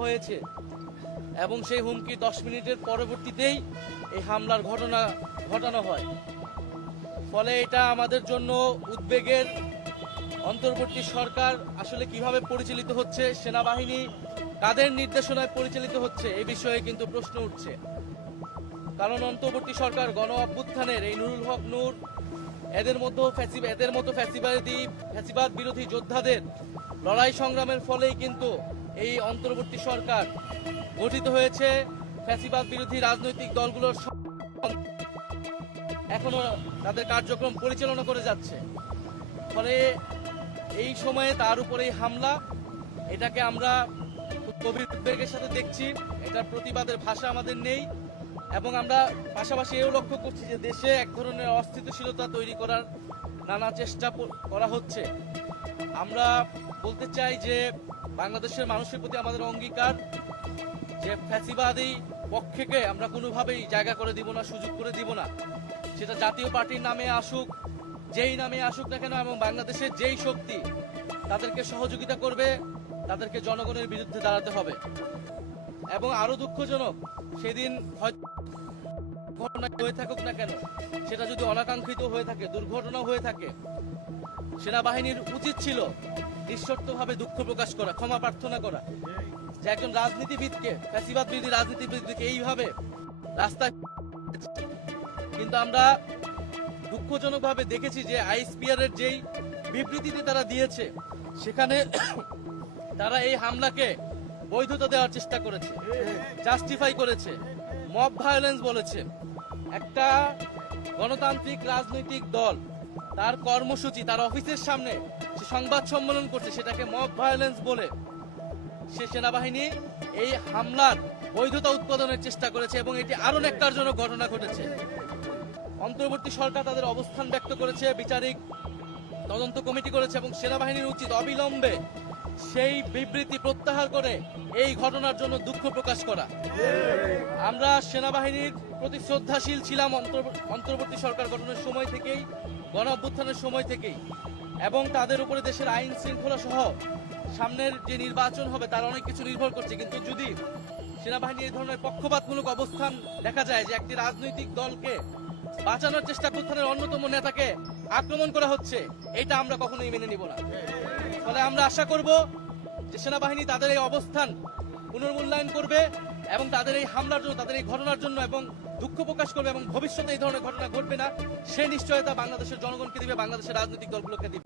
দেওয়া হয়েছে এবং সেই হুমকি 10 মিনিটের পরবর্তীতেই এই হামলার ঘটনা ঘটানো হয়। ফলে এটা আমাদের জন্য উদ্বেগের। অন্তর্বর্তী সরকার আসলে কিভাবে পরিচালিত হচ্ছে, সেনাবাহিনী কাদের নির্দেশনায় পরিচালিত হচ্ছে এই বিষয়ে কিন্তু প্রশ্ন উঠছে। কারণ অন্তর্বর্তী সরকার গণ অভ্যুত্থানের এই নুরুল হক নূর এদের মতো ফ্যাসিবাদ বিরোধী যোদ্ধাদের লড়াই সংগ্রামের ফলেই কিন্তু এই অন্তর্বর্তী সরকার গঠিত হয়েছে। ফ্যাসিবাদ বিরোধী রাজনৈতিক দলগুলোর এখনো তাদের কার্যক্রম পরিচালনা করে যাচ্ছে। ফলে এই সময়ে তার উপরে হামলা, এটাকে আমরা গভীর উদ্বেগের সাথে দেখছি। এটার প্রতিবাদের ভাষা আমাদের নেই এবং আমরা পাশাপাশি এও লক্ষ্য করছি যে দেশে এক ধরনের অস্থিতিশীলতা তৈরি করার নানা চেষ্টা করা হচ্ছে। আমরা বলতে চাই যে বাংলাদেশের মানুষের প্রতি আমাদের অঙ্গীকার যে ফ্যাসিবাদী পক্ষকে আমরা কোনোভাবেই জায়গা করে দিব না, সুযোগ করে দিব না। সেটা জাতীয় পার্টির নামে আসুক, যেই নামে আসুক না কেন, এবং বাংলাদেশের যেই শক্তি তাদেরকে সহযোগিতা করবে তাদেরকে জনগণের বিরুদ্ধে দাঁড়াতে হবে। এবং আরো দুঃখজনক, সেদিন হয়তো ঘটনা হয়ে থাকুক না কেন, সেটা যদি অনাকাঙ্ক্ষিত হয়ে থাকে, দুর্ঘটনা হয়ে থাকে, সেনাবাহিনীর উচিত ছিল নিঃশর্তভাবে দুঃখ প্রকাশ করা, ক্ষমা প্রার্থনা করা। যে একজন রাজনীতিবিদকে, ফ্যাসিবাদ বিরোধী রাজনীতিবিদকে এইভাবে রাস্তায়, কিন্তু আমরা দুঃখজনকভাবে দেখেছি যে আইএসপিআর এর যেই বিবৃতিতে তারা দিয়েছে, সেখানে তারা এই হামলাকে বৈধতা দেওয়ার চেষ্টা করেছে, জাস্টিফাই করেছে, মব ভায়োলেন্স বলেছে। একটা গণতান্ত্রিক রাজনৈতিক দল তার কর্মসূচি, তার অফিসের সামনে সে সংবাদ সম্মেলন করছে, সেটাকে মব ভায়োলেন্স বলে সে সেনাবাহিনী এই হামলার বৈধতা উৎপাদনের চেষ্টা করেছে এবং এটি আরো ন্যাক্কারজনক ঘটনা ঘটেছে। অন্তর্বর্তী সরকার তাদের অবস্থান ব্যক্ত করেছে, বিচারিক তদন্ত কমিটি করেছে এবং সেনাবাহিনীর উচিত অবিলম্বে সেই বিবৃতি প্রত্যাহার করে এই ঘটনার জন্য দুঃখ প্রকাশ করা। আমরা সেনাবাহিনীর প্রতি শ্রদ্ধাশীল ছিলাম অন্তর্বর্তী সরকার গঠনের সময় থেকেই, গণ অভ্যুত্থানের সময় থেকেই, এবং তাদের উপরে দেশের আইন শৃঙ্খলা সহ সামনের যে নির্বাচন হবে তার অনেক কিছু নির্ভর করছে। কিন্তু যদি সেনাবাহিনী এই ধরনের পক্ষপাতমূলক অবস্থান দেখা যায়, যে একটি রাজনৈতিক দলকে বাঁচানোর চেষ্টা, অভ্যুত্থানের অন্যতম নেতাকে আক্রমণ করা হচ্ছে, এটা আমরা কখনোই মেনে নিব না। ফলে আমরা আশা করব যে সেনাবাহিনী তাদের এই অবস্থান পুনর্মূল্যায়ন করবে এবং তাদের এই হামলার জন্য, তাদের এই ঘটনার জন্য এবং দুঃখ প্রকাশ করবে এবং ভবিষ্যতে এই ধরনের ঘটনা ঘটবে না সেই নিশ্চয়তা বাংলাদেশের জনগণকে দিবে, বাংলাদেশের রাজনৈতিক দলগুলোকে দিবে।